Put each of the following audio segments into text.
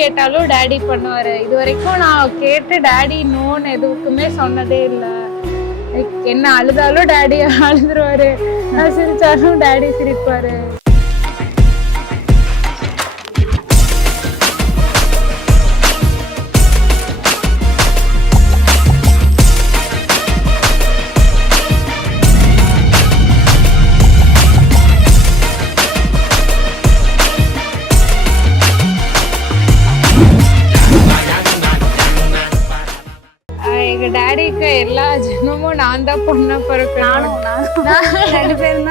கேட்டாலும் டேடி பண்ணுவாரு. இது வரைக்கும் நான் கேட்டு டேடி நோன்னு எதுக்குமே சொன்னதே இல்லை. என்ன அழுதாலும் டேடி அழுதுருவாரு, நான் சிரிச்சாலும் டேடி சிரிப்பாரு. எங்க டாடிக்கு எல்லா ஜென்மமும் நான் தான் பொண்ணா பிறக்கணும். ரெண்டு பேரும்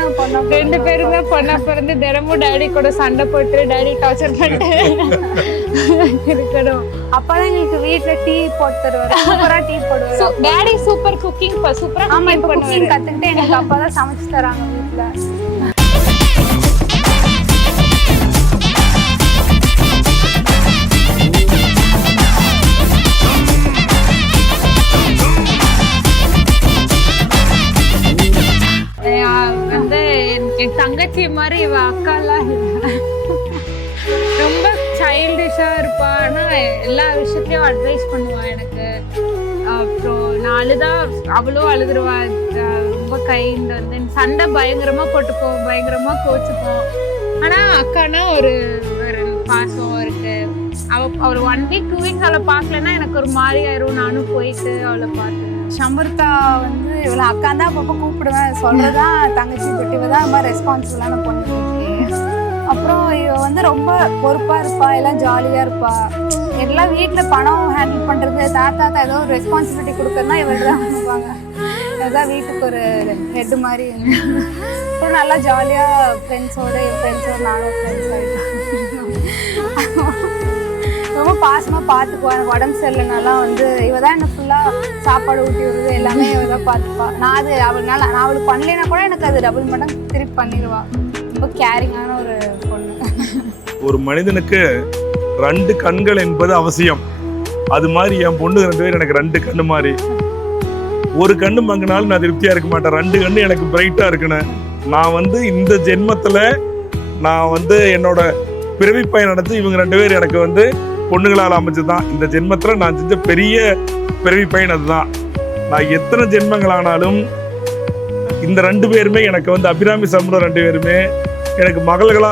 தான் பொண்ணா பிறந்து தினமும் டேடி கூட சண்டை போட்டு டேடி டார்ச்சர் பண்ணிட்டு இருக்கணும். அப்பதான் எங்களுக்கு வீட்டுல டீ போட்டு தருவாரு, சூப்பரா டீ போடுவாரு. டேடி சூப்பர் குக்கிங், சூப்பரா குக்கிங் கத்துக்கிட்டு எனக்கு அப்பதான் சமைச்சு தராங்க வீட்டுல. என் தங்கச்சி மாதிரி இவ அக்காலாம் ரொம்ப சைல்டிஷா இருப்பா. ஆனா எல்லா விஷயத்துலயும் அட்வைஸ் பண்ணுவா எனக்கு. அப்புறம் நான் அழுதா அவளும் அழுதுருவா. ரொம்ப கைண்ட் வந்து சண்டை பயங்கரமா போட்டுப்போம், பயங்கரமா கோச்சுப்போம். ஆனா அக்கானா ஒரு பாசம் இருக்கு. அவள் 1 week 2 weeks அவளை பார்க்கலன்னா எனக்கு ஒரு மாதிரி ஆயிரும். நானும் போயிட்டு அவளை பார்த்து சம்பர்த்தா வந்து இவ்வளோ அக்கா தான் அப்பப்போ கூப்பிடுவேன். சொல்றதான் தங்கச்சி குட்டிவை தான் ரொம்ப ரெஸ்பான்சிபிளான பொண்ணு. அப்புறம் இவ வந்து ரொம்ப பொறுப்பா இருப்பா, எல்லாம் ஜாலியா இருப்பா. எல்லாம் வீட்டுல பணம் ஹேண்டில் பண்றது, தாத்தா ஏதோ ஒரு ரெஸ்பான்சிபிலிட்டி கொடுக்கறதுனா இவங்க தான் பண்ணுவாங்க. அதுதான் வீட்டுக்கு ஒரு ஹெட் மாதிரி. அப்புறம் நல்லா ஜாலியா ஃப்ரெண்ட்ஸோட நானும் ஃப்ரெண்ட்ஸ் ஆகிட்டோம். ரொம்ப பாசமா பார்த்துக்குவா. எனக்கு உடம்பு சரியில்லைனாலாம் வந்து இவ தான் எனக்கு ஃபுல்லா சாப்பாடு ஊட்டி விடுறது எல்லாமே இவ தான் பார்த்துப்பா. நான் அது அவளுனால நான் அவளுக்கு பண்ணலைன்னா கூட எனக்கு அது டபுள் மடங்கு திருப்பி பண்ணிடுவா. ரொம்ப கேரிங்கான ஒரு பொண்ணு. ஒரு மனிதனுக்கு 2 கண்கள் என்பது அவசியம். அது மாதிரி என் பொண்ணு 2 பேர் எனக்கு 2 கண்ணு மாதிரி. ஒரு கண்ணு மங்கினாலும் நான் திருப்தியா இருக்க மாட்டேன். 2 கண்ணு எனக்கு பிரைட்டா இருக்கணும். நான் வந்து இந்த ஜென்மத்துல நான் வந்து என்னோட பிறவி பயன் நடந்து இவங்க 2 பேர் எனக்கு வந்து பொண்ணுகளால் அமைச்சுதான். இந்த ஜென்மத்துல நான் செஞ்ச பெரிய பிறவி பயன் அதுதான். நான் எத்தனை ஜென்மங்கள் ஆனாலும் இந்த 2 பேருமே எனக்கு வந்து அபிராமி சம்பளம் 2 பேருமே எனக்கு மகள்களா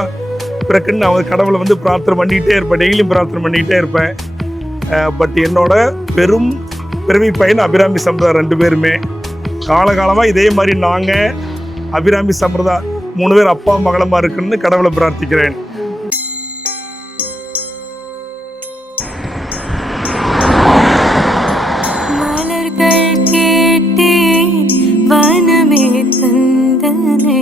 பிறக்குன்னு நான் கடவுளை வந்து பிரார்த்தனை பண்ணிக்கிட்டே இருப்பேன். டெய்லியும் பிரார்த்தனை பண்ணிக்கிட்டே இருப்பேன். பட் என்னோட பெரும் பிறவி பயன் அபிராமி சம்பிரதா 2 பேருமே. காலகாலமா இதே மாதிரி நாங்க அபிராமி சம்பிரதா 3 பேர் அப்பா மகளமா இருக்குன்னு கடவுளை பிரார்த்திக்கிறேன். வனமே தந்தனை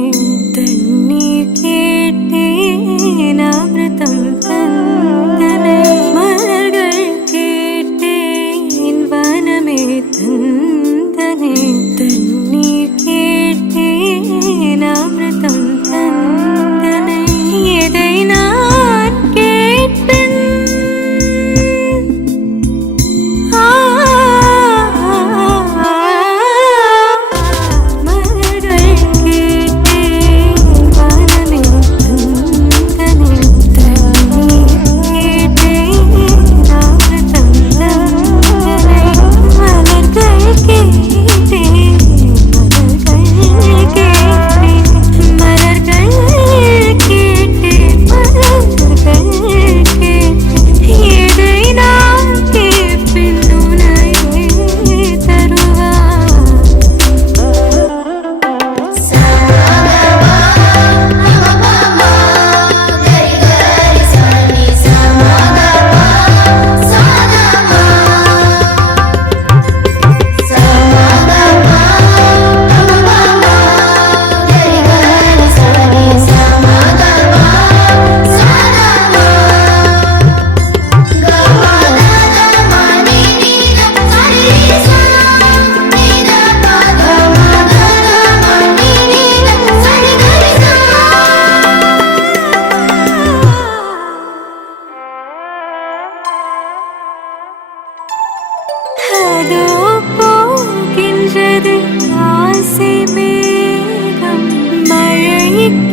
தண்ணீர் கேட்டேன், அமிர்தம் தந்தனை மலர்கள் கேட்டேன். வனமே தந்தனை தண்ணீர் கேட்டேன், அமிர்தம் தந்தனை. எதை நான் கேட்பேன்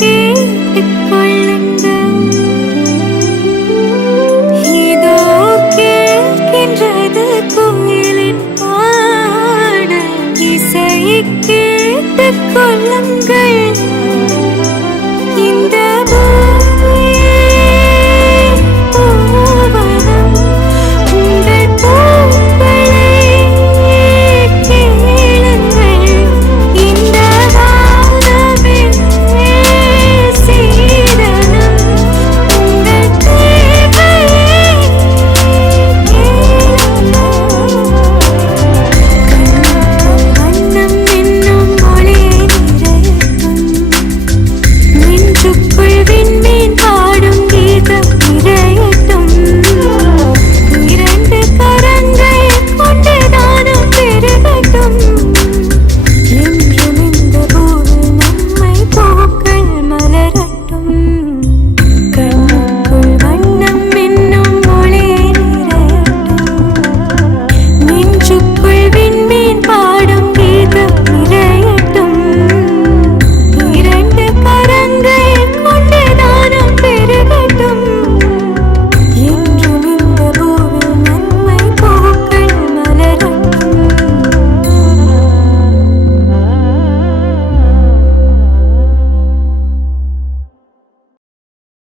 கேட்டுக்கொள்ளுங்கள். இதோ சொல்லுங்கள்